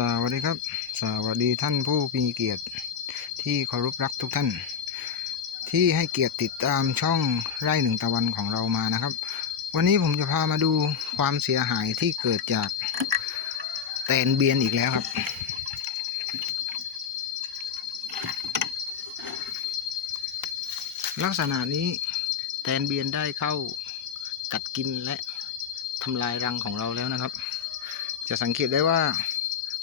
สวัสดีครับ สวัสดีท่านผู้มีเกียรติที่เคารพรักทุกท่าน ที่ให้เกียรติติดตามช่องไร่หนึ่งตะวันของเรามานะครับ วันนี้ผมจะพามาดูความเสียหายที่เกิดจากแตนเบียนอีกแล้วครับ ลักษณะนี้แตนเบียนได้เข้ากัดกินและทำลายรังของเราแล้วนะครับ จะสังเกตได้ว่า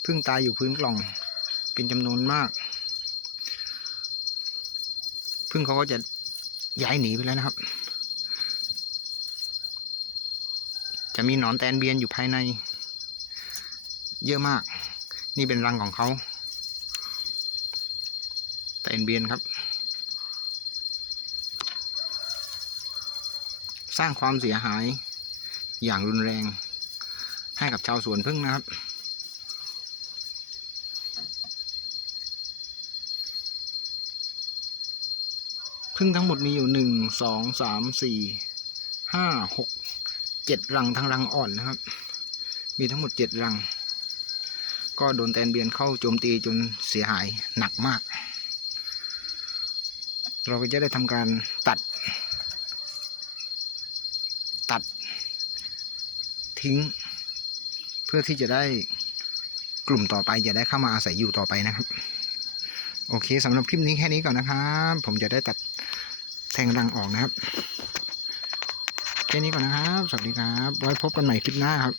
พึ่งตายอยู่พื้นกล่อง เป็นจำนวนมาก พึ่งเขาก็จะย้ายหนีไปแล้วนะครับ จะมีหนอนแตนเบียนอยู่ภายใน เยอะมาก นี่เป็นรังของเขาแตนเบียนครับ สร้างความเสียหายอย่างรุนแรงให้กับชาวสวนพึ่งนะครับ พึ่งทั้งหมดมีอยู่หนึ่งสองสามสี่ห้าหกเจ็ดรังทั้งรังอ่อนนะครับ มีทั้งหมดเจ็ดรัง ก็โดนแตนเบียนเข้าโจมตีจนเสียหายหนักมาก เราก็จะได้ทำการตัด ตัด ทิ้ง เพื่อที่จะได้กลุ่มต่อไปจะได้เข้ามาอาศัยอยู่ต่อไปนะครับ โอเคสำหรับคลิปนี้แค่นี้ก่อนนะครับ ผมจะได้ตัดแทงรังออกนะครับ แค่นี้ก่อนนะครับ สวัสดีครับ ไว้พบกันใหม่คลิปหน้าครับ